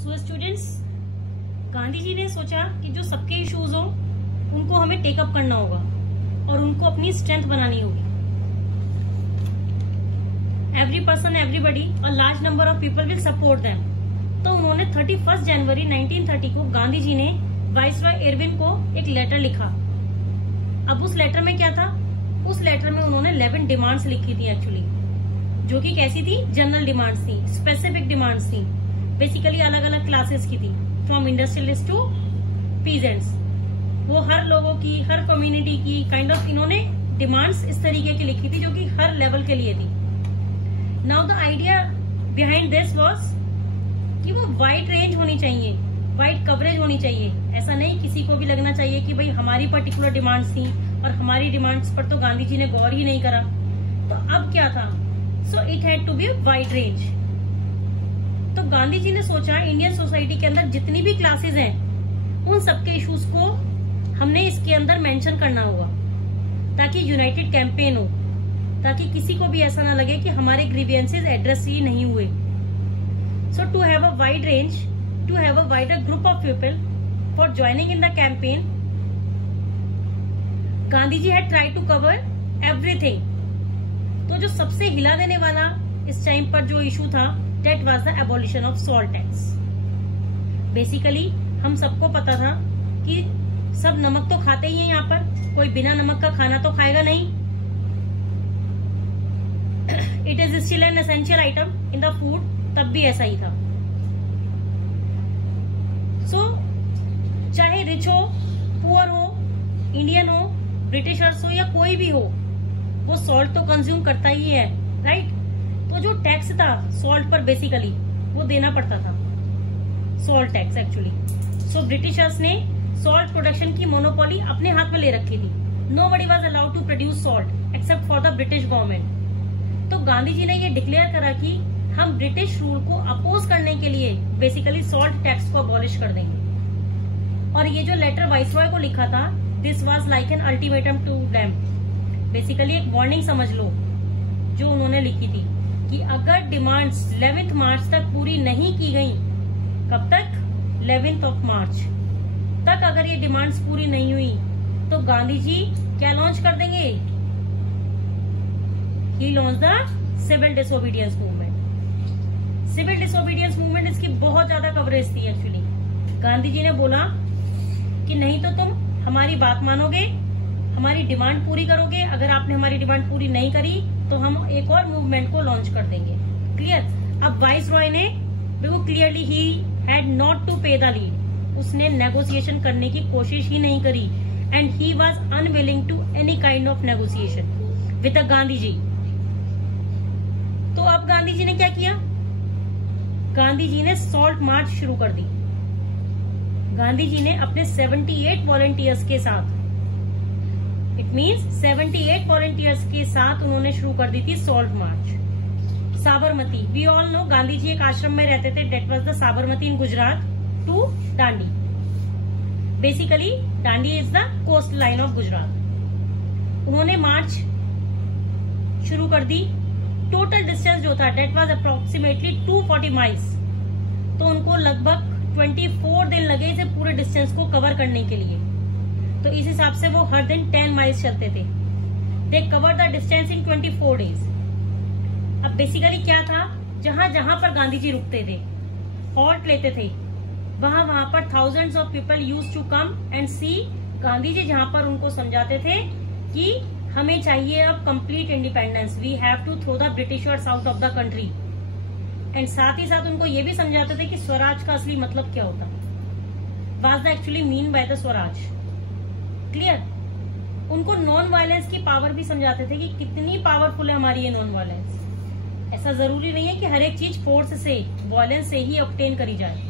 So students, Gandhi ji ने सोचा कि जो सबके इश्यूज हो उनको हमें टेकअप करना होगा और उनको अपनी स्ट्रेंथ बनानी होगी। Every person, everybody, a large number of people will support them. तो उन्होंने 31 जनवरी 1930 को गांधी जी ने वाइसरॉय इरविन को एक लेटर लिखा। अब उस लेटर में क्या था? उस लेटर में उन्होंने 11 डिमांड्स लिखी थी एक्चुअली, जो कि कैसी थी? जनरल डिमांड्स थी, स्पेसिफिक डिमांड्स थी, बेसिकली अलग अलग क्लासेस की थी, फ्रॉम इंडस्ट्रियलिस्ट टू पीजेंट्स। वो हर लोगों की, हर कम्युनिटी की काइंड ऑफ इन्होंने डिमांड्स इस तरीके की लिखी थी जो कि हर लेवल के लिए थी। Now the idea behind this was कि वो वाइड रेंज होनी चाहिए, वाइड कवरेज होनी चाहिए। ऐसा नहीं किसी को भी लगना चाहिए कि भाई हमारी पर्टिकुलर डिमांड्स थी और हमारी डिमांड्स पर तो गांधी जी ने गौर ही नहीं करा। तो अब क्या था? So it had to be wide range. तो गांधी जी ने सोचा इंडियन सोसाइटी के अंदर जितनी भी क्लासेस हैं उन सबके इश्यूज को हमने इसके अंदर मेंशन करना होगा, ताकि यूनाइटेड कैंपेन हो, ताकि किसी को भी ऐसा ना लगे कि हमारे ग्रीवियंसेस एड्रेस ही नहीं हुए। So to have a wide range, to have a wider group of people for joining in the campaign, Gandhi ji had try to cover everything. तो जो सबसे हिला देने वाला इस टाइम पर जो इशू था, that was the abolition of salt tax. Basically हम सबको पता था कि सब नमक तो खाते ही हैं यहाँ पर, कोई बिना नमक का खाना तो खाएगा नहीं। It is still an essential item in the food, तब भी ऐसा ही था। सो चाहे रिच हो, पुअर हो, इंडियन हो, ब्रिटिशर्स हो या कोई भी हो, वो सॉल्ट तो कंज्यूम करता ही है, राइट? तो जो टैक्स था सॉल्ट पर बेसिकली वो देना पड़ता था, salt tax actually. So Britishers ने सॉल्ट प्रोडक्शन की मोनोपोली अपने हाथ में ले रखी थी। Nobody was allowed to produce salt except for the British government. तो गांधी जी ने ये डिक्लेयर करा कि हम ब्रिटिश रूल को अपोज करने के लिए बेसिकली सॉल्ट टैक्स को अबॉलिश कर देंगे। और ये जो लेटर वाइसरॉय को लिखा था, this was like an ultimatum to them, basically एक वार्निंग समझ लो जो उन्होंने लिखी थी कि अगर डिमांड्स 11 मार्च तक पूरी नहीं की गई, कब तक? 11 ऑफ मार्च तक अगर ये डिमांड्स पूरी नहीं हुई तो गांधी जी क्या लॉन्च कर देंगे? He launch the civil disobedience movement. Civil disobedience movement इसकी बहुत ज्यादा कवरेज थी एक्चुअली। गांधी जी ने बोला कि नहीं तो तुम हमारी बात मानोगे, हमारी डिमांड पूरी करोगे, अगर आपने हमारी डिमांड पूरी नहीं करी तो हम एक और मूवमेंट को लॉन्च कर देंगे। क्लियर? अब वाइसरॉय ने बिल्कुल clearly he had not to pay the lead, उसने नेगोशिएशन करने की कोशिश ही नहीं करी, and he was unwilling to any kind of negotiation with the Gandhi ji. तो अब गांधी जी ने क्या किया? गांधी जी ने सॉल्ट मार्च शुरू कर दी। गांधी जी ने अपने 78 वॉलंटियर्स के साथ, इट मीन्स 78 वॉलंटियर्स के साथ उन्होंने शुरू कर दी थी salt march. Sabarmati, we all know Gandhi ji एक आश्रम में रहते थे, that was the Sabarmati in Gujarat to Dandi. Basically Dandi is the coast line of Gujarat. उन्होंने मार्च शुरू कर दी। टोटल डिस्टेंस जो था डेट वाज अप्रोक्सीमेटली 240 माइल्स। तो उनको लगभग 24 दिन लगे इसे पूरे डिस्टेंस को कवर करने के लिए। तो इस हिसाब से वो हर दिन 10 माइल्स चलते थे। They cover the distance in 24 days. अब बेसिकली क्या था, जहां जहां पर गांधी जी रुकते थे, हॉल्ट लेते थे, वहां पर thousands of people used to come and see. Gandhi ji जहां पर उनको समझाते थे कि हमें चाहिए अब complete independence, we have to throw the Britishers out of the country. And साथ ही साथ उनको ये भी समझाते थे कि स्वराज का असली मतलब क्या होता, was the actually mean by the Swaraj. Clear? उनको नॉन वायलेंस की पावर भी समझाते थे कि कितनी पावरफुल है हमारी ये नॉन वायलेंस। ऐसा जरूरी नहीं है कि हर एक चीज फोर्स से, वायलेंस से ही ऑब्टेन करी जाए,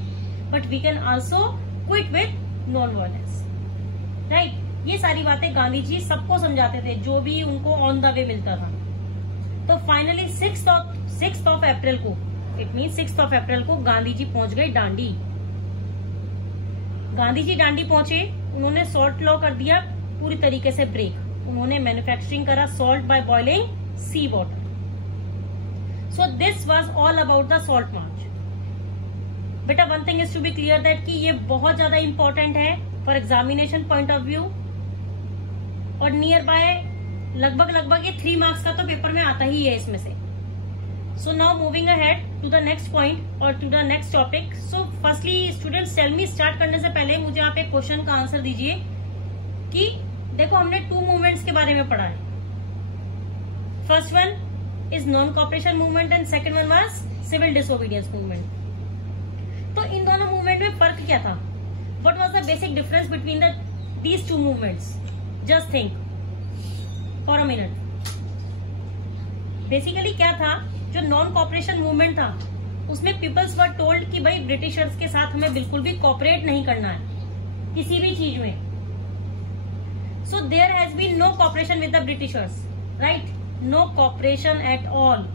but we can also quit with non violence, right? ये सारी बातें गांधी जी सबको समझाते थे, जो भी उनको ऑन द वे मिलता था। तो फाइनली 6 ऑफ अप्रैल को, इट मीन 6 ऑफ अप्रैल को गांधी जी पहुंच गए दांडी। गांधी जी दांडी पहुंचे, उन्होंने सॉल्ट लॉ कर दिया पूरी तरीके से ब्रेक। उन्होंने मैन्युफैक्चरिंग करा salt by boiling sea water. So this was all about the salt march. बेटा one thing is to be clear that कि ये बहुत ज्यादा इंपॉर्टेंट है for examination point of view, और नियर बाय लगभग ये 3 मार्क्स का तो पेपर में आता ही है इसमें से। So now moving ahead to the next point और to the next topic. So firstly students tell me, start करने से पहले मुझे आप एक क्वेश्चन का आंसर दीजिए कि देखो हमने 2 मूवमेंट्स के बारे में पढ़ा है। First one is non cooperation movement and second one was civil disobedience movement. तो इन दोनों मूवमेंट में फर्क क्या था? What was the basic difference between these 2 movements? Just think for a minute. Basically क्या था, जो नॉन कॉपरेशन मूवमेंट था उसमें पीपल्स वर टोल्ड कि भाई ब्रिटिशर्स के साथ हमें बिल्कुल भी कॉपरेट नहीं करना है किसी भी चीज में। So there has been no cooperation with the Britishers, right? No cooperation at all.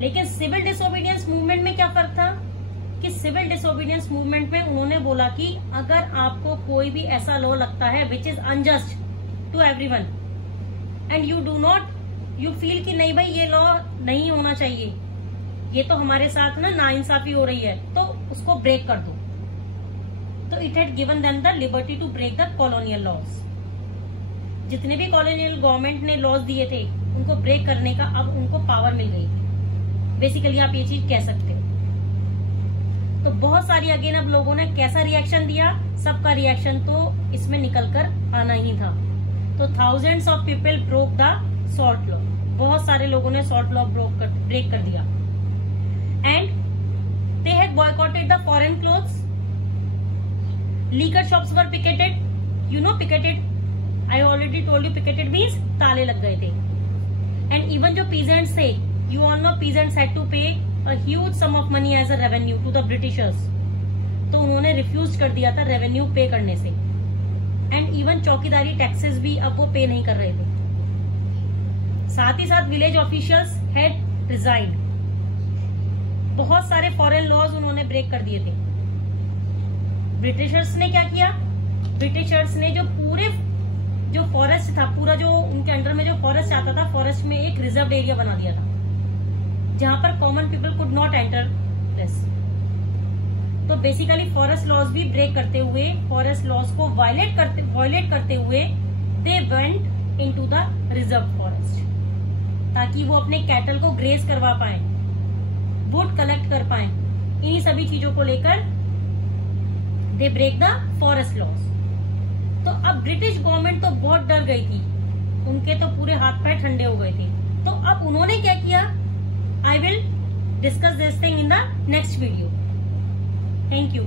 लेकिन सिविल डिसोबीडियंस मूवमेंट में क्या फर्क था कि सिविल डिसोबीडियंस मूवमेंट में उन्होंने बोला कि अगर आपको कोई भी ऐसा लॉ लगता है which is unjust to everyone and you feel कि नहीं भाई ये लॉ नहीं होना चाहिए, ये तो हमारे साथ ना नाइंसाफी हो रही है, तो उसको ब्रेक कर दो। तो it had given them the liberty to break the colonial laws. जितने भी कॉलोनियल गवर्नमेंट ने लॉज दिए थे उनको ब्रेक करने का अब उनको पावर मिल गई थी। बेसिकली आप ये चीज कह सकते हो। तो बहुत सारी अगेन अब लोगों ने कैसा रिएक्शन दिया, सबका रिएक्शन तो इसमें निकल कर आना ही था। तो thousands of people broke the salt law. बहुत सारे लोगों ने सॉल्ट लॉ ब्रेक कर दिया। And they had boycotted the foreign clothes, liquor shops were picketed. You know picketed, I already told you picketed means ताले लग गए थे। एंड इवन जो पीजेंट्स थे, you all know peasants had to pay a huge sum of money as a revenue to the Britishers, तो उन्होंने refuse कर दिया था रेवेन्यू पे करने से। एंड इवन चौकीदारी टैक्सेस भी अब वो पे नहीं कर रहे थे। साथ ही साथ विलेज ऑफिशियल्स हैड रिजाइन्ड। बहुत सारे फॉरेन लॉज उन्होंने ब्रेक कर दिए थे। ब्रिटिशर्स ने क्या किया? ब्रिटिशर्स ने जो फॉरेस्ट था, पूरा जो उनके अंडर में जो फॉरेस्ट आता था, फॉरेस्ट में एक रिजर्व एरिया बना दिया था जहां पर common people could not enter this. तो बेसिकली फॉरेस्ट लॉज भी ब्रेक करते हुए, फॉरेस्ट लॉज को वायलेट करते हुए they went into the reserve forest, ताकि वो अपने कैटल को ग्रेज करवा पाए, वुड कलेक्ट कर पाए। इन्हीं सभी चीजों को लेकर दे ब्रेक द फॉरेस्ट लॉज। तो अब ब्रिटिश गवर्नमेंट तो बहुत डर गई थी, उनके तो पूरे हाथ पैर ठंडे हो गए थे। तो अब उन्होंने क्या किया? I will discuss this thing in the next video. Thank you.